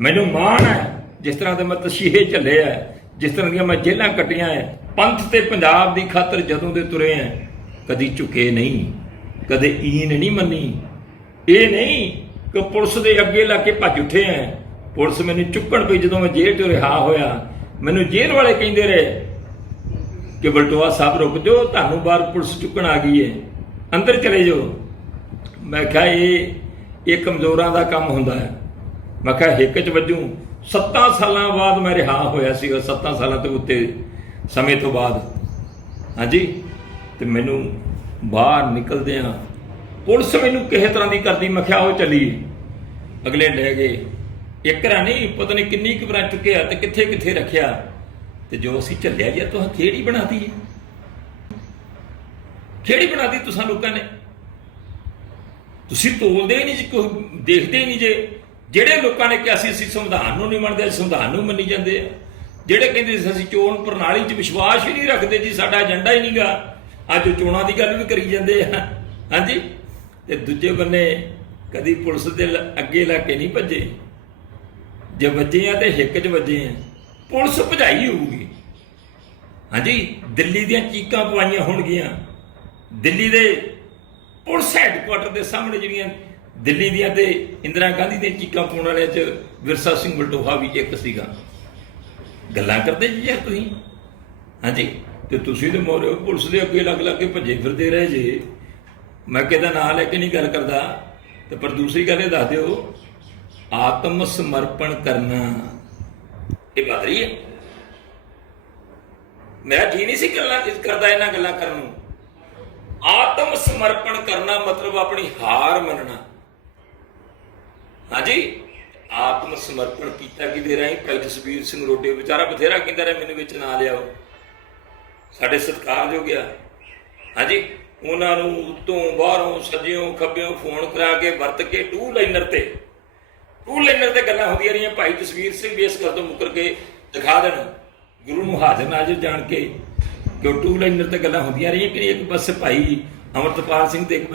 ਮੈਨੂੰ ਮਾਣ ਹੈ, ਜਿਸ ਤਰ੍ਹਾਂ ਦੇ ਮੈਂ ਤਸ਼ੀਹੇ ਝੱਲੇ ਆ ਜਿਸ ਤਰ੍ਹਾਂ ਦੀਆਂ ਮੈਂ ਜੇਲਾਂ ਕੱਟੀਆਂ ਐ ਪੰਥ ਤੇ ਪੰਜਾਬ ਦੀ ਖਾਤਰ ਜਦੋਂ ਦੇ ਤੁਰੇ ਐ ਕਦੀ ਝੁਕੇ ਨਹੀਂ, ਕਦੇ ਈਨ ਨਹੀਂ ਮੰਨੀ। ਇਹ ਨਹੀਂ ਕਿ ਪੁਲਿਸ ਦੇ ਅੱਗੇ ਲਾ ਕੇ ਭੱਜ ਉੱਠੇ ਐ ਪੁਲਿਸ ਮੈਨੂੰ ਚੁੱਕਣ ਪਈ ਜਦੋਂ ਮੈਂ ਜੇਲ੍ਹ ਤੋਂ ਰਿਹਾ ਹੋਇਆ। ਮੈਨੂੰ ਜੇਲ੍ਹ ਵਾਲੇ ਕਹਿੰਦੇ ਰਹੇ ਕਿ ਬਲਟੋਆ ਸਾਹਿਬ, ਰੁਕ ਜਾਓ, ਤੁਹਾਨੂੰ ਬਾਹਰ ਪੁਲਿਸ ਚੁੱਕਣ ਆ ਗਈ ਏ ਅੰਦਰ ਚਲੇ ਜਾਓ। ਮੈਂ ਕਿਹਾ, ਇਹ ਇਹ ਕਮਜ਼ੋਰਾਂ ਦਾ ਕੰਮ ਹੁੰਦਾ ਹੈ। ਮੈਂ ਕਿਹਾ ਹਿੱਕ ਚ ਵੱਜੂ। 7 ਸਾਲਾਂ ਬਾਅਦ ਮੈਂ ਰਿਹਾ ਹੋਇਆ ਸੀ 7 ਸਾਲਾਂ ਤੋਂ ਉੱਤੇ, ਸਮੇਂ ਤੋਂ ਬਾਅਦ। ਹਾਂਜੀ? ਤੇ ਮੈਨੂੰ ਬਾਹਰ ਨਿਕਲਦਿਆਂ ਪੁਲਿਸ ਮੈਨੂੰ ਕਿਸੇ ਤਰ੍ਹਾਂ ਦੀ ਕਰਦੀ, ਮੈਂ ਕਿਹਾ ਉਹ ਚਲੀ ਅਗਲੇ ਲੈ ਗਏ। ਇੱਕ ਰਾਂ ਨਹੀਂ, ਪਤਾ ਨਹੀਂ ਕਿੰਨੀ ਕੁ ਵਾਰ ਚੁੱਕਿਆ ਤੇ ਕਿੱਥੇ ਕਿੱਥੇ ਰੱਖਿਆ। ਤੇ ਜੋ ਅਸੀਂ ਚੱਲਿਆ ਜੀ ਤੁਸੀਂ ਕਿਹੜੀ ਬਣਾਤੀ ਹੈ ਕਿਹੜੀ ਬਣਾਤੀ ਤੁਸੀਂ ਲੋਕਾਂ ਨੇ। ਤੁਸੀਂ ਤੋਲਦੇ ਨਹੀਂ ਜੀ, ਕੋਈ ਦੇਖਦੇ ਨਹੀਂ ਜੇ। ਜਿਹੜੇ ਲੋਕਾਂ ਨੇ ਕਿਹਾ ਸੀ, ਅਸੀਂ ਸੰਵਿਧਾਨ ਨੂੰ ਨਹੀਂ ਮੰਨਦੇ ਸੰਵਿਧਾਨ ਨੂੰ ਮੰਨੀ ਜਾਂਦੇ ਆ। ਜਿਹੜੇ ਕਹਿੰਦੇ ਸੀ, ਅਸੀਂ ਚੋਣ ਪ੍ਰਣਾਲੀ 'ਚ ਵਿਸ਼ਵਾਸ ਹੀ ਨਹੀਂ ਰੱਖਦੇ ਜੀ, ਸਾਡਾ ਏਜੰਡਾ ਹੀ ਨਹੀਂਗਾ। ਅੱਜ ਚੋਣਾਂ ਦੀ ਗੱਲ ਵੀ ਕਰੀ ਜਾਂਦੇ ਆ। ਹਾਂਜੀ? ਤੇ ਦੂਜੇ ਬੰਨੇ ਕਦੀ ਪੁਲਿਸ ਦੇ ਲ- ਅੱਗੇ ਲਾ ਕੇ ਨਹੀਂ ਭੱਜੇ। ਜੇ ਵੱਜੇ ਆ ਤੇ ਹਿੱਕ 'ਚ ਵੱਜੇ ਆ। ਪੁਲਿਸ ਭਜਾਈ ਹੋਊਗੀ। ਹਾਂਜੀ? ਦਿੱਲੀ ਦੀਆਂ ਚੀਕਾਂ ਪਵਾਈਆਂ ਹੋਣਗੀਆਂ। ਦਿੱਲੀ ਦੇ ਪੁਲਿਸ ਹੈੱਡਕੁਆਟਰ ਦੇ ਸਾਹਮਣੇ ਜਿਹੜੀਆਂ ਦਿੱਲੀ ਦੀਆਂ ਤੇ ਇੰਦਰਾ ਗਾਂਧੀ ਦੀਆਂ ਚੀਕਾਂ ਪਾਉਣ ਵਾਲਿਆਂ 'ਚ ਵਿਰਸਾ ਸਿੰਘ ਬਲਟੋਹਾ ਵੀ ਇੱਕ ਸੀਗਾ। ਗੱਲਾਂ ਕਰਦੇ ਜੀ ਯਾਰ ਤੁਸੀਂ? ਹਾਂਜੀ, ਤੇ ਤੁਸੀਂ ਤੇ ਮੋਰੇ ਪੁਲਿਸ ਦੇ ਅੱਗੇ ਲੱਗ ਲੱਗ ਕੇ ਭੱਜੇ ਫਿਰਦੇ ਰਹੇ ਜੇ। ਮੈਂ ਕਿਹਦਾ ਨਾਂ ਲੈ ਕੇ ਨਹੀਂ ਗੱਲ ਕਰਦਾ, ਤੇ ਪਰ ਦੂਸਰੀ ਗੱਲ ਇਹ ਦੱਸ ਦਿਓ, ਆਤਮ ਸਮਰਪਣ ਕਰਨਾ ਇਹ ਬਦਰੀ ਹੈ। ਮੇਰਾ ਜੀ ਨਹੀਂ ਸੀ ਗੱਲਾਂ ਕਰਦਾ ਇਹਨਾਂ ਗੱਲਾਂ ਕਰਨ ਨੂੰ। ਆਤਮ ਸਮਰਪਣ ਕਰਨਾ ਮਤਲਬ ਆਪਣੀ ਹਾਰ ਮੰਨਣਾ। ਹਾਂਜੀ। ਆਤਮ ਸਮਰਪਣ ਕੀਤਾ ਕਿਦੇ ਰਾਹੀਂ? ਭਾਈ ਜਸਵੀਰ ਸਿੰਘ ਰੋਡੇ, ਵਿਚਾਰਾ ਬਥੇਰਾ ਕਹਿੰਦਾ ਰਿਹਾ, ਮੈਨੂੰ ਵਿੱਚ ਨਾ ਲਿਆਓ। ਸਾਡੇ ਸਤਿਕਾਰ ਜੋ ਗਿਆ ਹਾਂਜੀ। ਉਹਨਾਂ ਨੂੰ ਉੱਤੋਂ ਬਾਹਰੋਂ ਸੱਜਿਓਂ ਖੱਬਿਓਂ ਫੋਨ ਕਰਾ ਕੇ ਵਰਤ ਕੇ ਟੂ ਲਾਈਨਰ ਤੇ, ਟੂ ਲਾਈਨਰ ਤੇ ਗੱਲਾਂ ਹੁੰਦੀਆਂ ਰਹੀਆਂ। ਭਾਈ ਜਸਵੀਰ ਸਿੰਘ ਵੀ ਇਸ ਗੱਲ ਤੋਂ ਮੁੱਕਰ ਕੇ ਦਿਖਾ ਦੇਣ। ਗੁਰੂ ਨੂੰ ਹਾਜ਼ਰ ਨਾਜ਼ਰ ਜਾਣ ਕੇ ਕਿ ਟੂ ਲਾਈਨਰ ਤੇ ਗੱਲਾਂ ਹੁੰਦੀਆਂ ਰਹੀਆਂ? ਕਿ ਇੱਕ ਪਾਸੇ ਭਾਈ ਅਮਰਤਪਾਲ ਸਿੰਘ ਤੇ ਇੱਕ